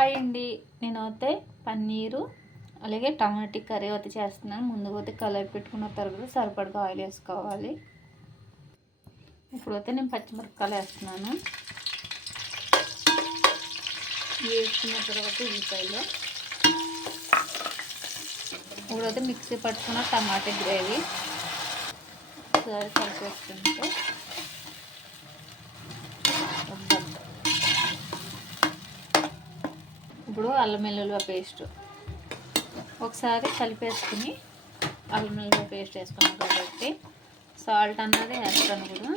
Hi అండి, నేనైతే పన్నీరు అలాగే టమాటా కర్రీ అయితే చేస్తున్నాను. ముందుగా అయితే కలర్ పెట్టుకున్న తర్వాత సరిపడగా ఆయిల్ వేసుకోవాలి. ఇప్పుడైతే నేను పచ్చిమిరపకాయలు వేస్తున్నాను. వేసుకున్న తర్వాత ఉల్లిపాయలు, ఇప్పుడైతే మిక్సీ పట్టుకున్న టమాటా గ్రేవీ ఒకసారి కలిపేసుకుంటే ఇప్పుడు అల్లం వెల్లుల్లి పేస్ట్ ఒకసారి కలిపేసుకుని అల్లం వెల్లుల్లి పేస్ట్ వేసుకున్నాం కాబట్టి సాల్ట్ అన్నది వేస్తాను కూడా.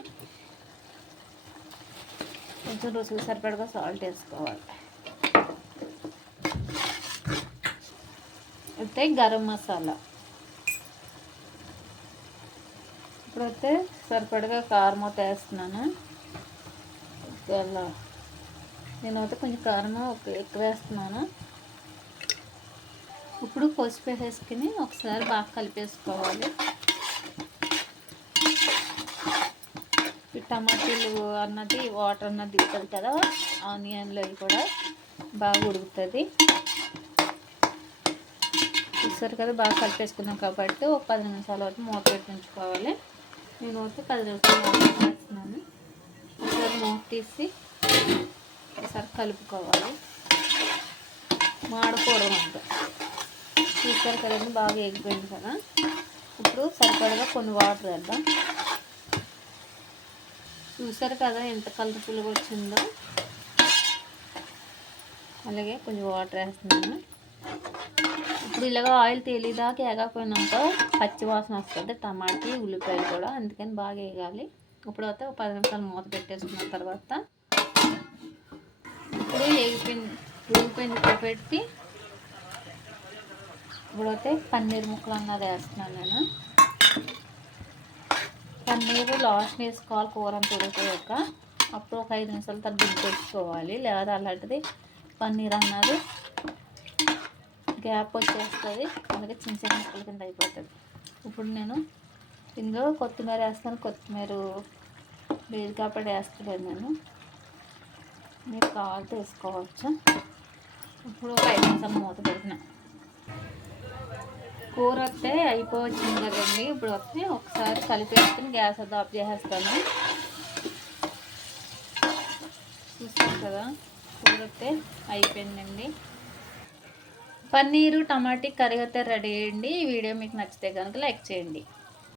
కొంచెం రుచికి సరిపడగా సాల్ట్ వేసుకోవాలి. అయితే గరం మసాలా, ఇప్పుడైతే సరిపడగా కారం అయితే వేస్తున్నాను. నేనైతే కొంచెం కారం ఎక్కువ వేస్తున్నాను. ఇప్పుడు పసుపు వేసుకుని ఒకసారి బాగా కలిపేసుకోవాలి. ఈ టమాటాలు అన్నది వాటర్ అన్నది దిగుతుంది కదా, ఆనియన్లు కూడా బాగా ఉడుకుతుంది. చూస్తారు కదా, బాగా కలిపేసుకున్నాం కాబట్టి ఒక 10 నిమిషాల వరకు మూత పెట్టి ఉంచుకోవాలి. నేను అయితే 10 నిమిషాలు మూత వేస్తున్నాను. ఒకసారి మూత తీసి ఒకసారి కలుపుకోవాలి, మాడకూడదు అంత. చూస్తారు కదండి, బాగా ఎగిపోయింది కదా. ఇప్పుడు సరిపడగా కొన్ని వాటర్ వేద్దాం. చూసారు కదా ఎంత కలర్ఫుల్గా వచ్చిందో. అలాగే కొంచెం వాటర్ వేస్తున్నాను. ఇప్పుడు ఇలాగ ఆయిల్ తేలిదాకా వేగకపోయినాక పచ్చి వాసన వస్తుంది టమాటా ఉల్లిపాయలు కూడా, అందుకని బాగా వేగాలి. ఇప్పుడు అయితే ఒక 10 నిమిషాలు మూత పెట్టేసుకున్న తర్వాత ఇప్పుడు ఉడిపోయింది పెట్టి ఇప్పుడైతే పన్నీర్ ముక్కలు అన్నది వేస్తున్నాను. నేను పన్నీరు లాస్ట్ వేసుకోవాలి, కూర అంతా ఉడిపోయాక. అప్పుడు ఒక 5 నిమిషాల తర్వాత దింపేసుకోవాలి, లేదా అలాంటిది పన్నీర్ అన్నది గ్యాప్ వచ్చేస్తుంది, అలాగే చిన్న చిన్న ముక్కల కింద అయిపోతుంది. ఇప్పుడు నేను ఇందులో కొత్తిమీర వేస్తాను. కొత్తిమీర లేదు కాబట్టి వేస్తలేదు నేను, మీరు కావాలంటే వేసుకోవచ్చు. ఇప్పుడు ఒక 5 నిమిషాలు మూత పెట్టిన కూర వస్తే అయిపోవచ్చింది కదండి. ఇప్పుడు వస్తే ఒకసారి కలిపేసుకుని గ్యాస్ అది ఆఫ్ చేసేస్తాను. చూస్తాను కదా, కూర వస్తే అయిపోయిందండి. పన్నీరు టమాటా కర్రీ అయితే రెడీ అయ్యండి. ఈ వీడియో మీకు నచ్చితే కనుక లైక్ చేయండి.